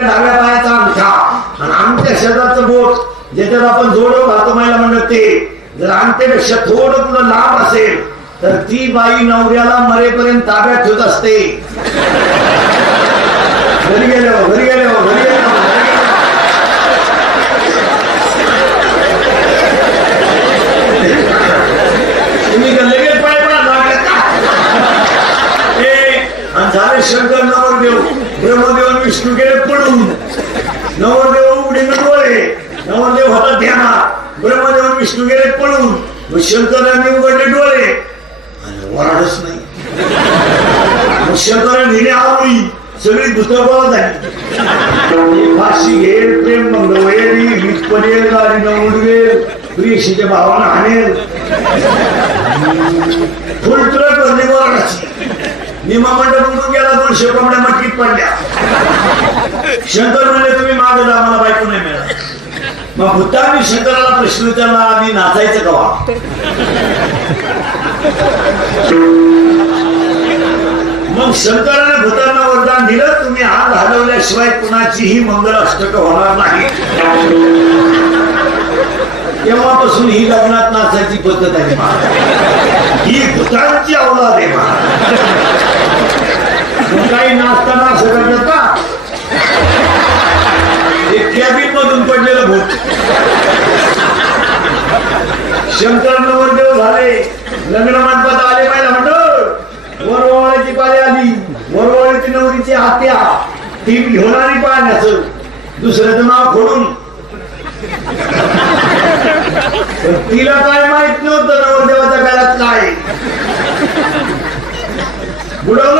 डाव्या पायाचा अंगठा. आणि आमच्या शरीराचं बोट ज्याच्यात आपण जोडो घालतो महिला म्हणत ते जर आमच्यापेक्षा थोडं पुढं लांब असेल तर ती बाई नवऱ्याला मरेपर्यंत ताब्यात ठेवत असते. घरी गेलो हो, घरी गेलो हो, घरी गेलो हो, तुम्ही लगेच पाय पडा लागले का? झाले शंकर नावर देऊ आणि विष्णू गेले पडून. नवरदेव उघडीन डोळे. नवरदेव होता ध्याना ब्रह्मदेव विष्णू गेले पडून. शंकरांनी उघडले डोळे. आणि वराडच नाही. शंकरांनी शंकराने आवडी सगळी दुसरं झाली फाशी घेईल प्रेम मंगळवेली वीज पडेल गाडी न उडवेल प्रियशीच्या भावानं हाणेल. फुल करणे भरली वराडाची. निमा मंडळ उडून गेला. दोनशे कोंबड्या मटकीत पडल्या शंकर म्हणले तुम्ही मागे जा मला बायको नाही मिळाला मग भूतानी शंकराला प्रश्न विचारला आम्ही नाचायचं कवा मग शंकराने भूतांना वरदान दिलं तुम्ही हात हलवल्याशिवाय कुणाचीही मंगल अष्टक होणार नाही तेव्हापासून ही लग्नात नाचायची पद्धत आहे महाराज. ही भूतांची अवलाद आहे महाराज. काही नाचताना असं करतात का एक कॅबिन मधून पडलेलं भूत. शंकर नवरदेव झाले लग्न मंडपात आले पाहिजे म्हणत वरवाळीची पाळी आली. वरवाळीची नवरीची आत्या ती घेऊन आली पाहण्याचं दुसऱ्याचं नाव फोडून तिला काय माहीत नव्हतं नवरदेवाच्या काळात काय. बुडवलं.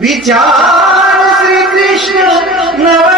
বিচার শ্রীকৃষ্ণ নয়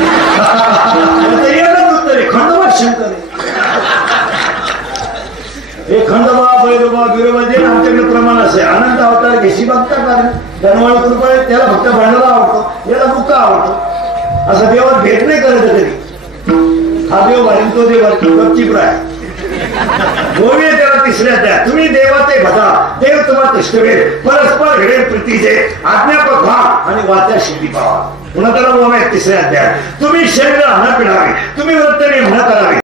खंडोबा बैरोबा बिरोबा जे आमच्याकडे प्रमाण असे. आनंद अवतार घेशी बघता कारण. धनवाळ कृपा त्याला फक्त भांडायला आवडतो. याला मुका आवडतो. असं देवात भेट नाही करत कधी. हा देव वारीन तो देव वारीन गपचीप राय. गोवे त्याला तिसऱ्या द्या. तुम्ही देवाचे भदा. देव तुम्हा तिष्ठवेल. परस्पर घडेल प्रीतीचे. आज्ञापक व्हा आणि वाचा सिद्धी पावा. पुन्हा त्याला बोलाय तिसऱ्या द्या. तुम्ही शरीर अन्न पिणावे तुम्ही वृत्तने म्हणा करावे.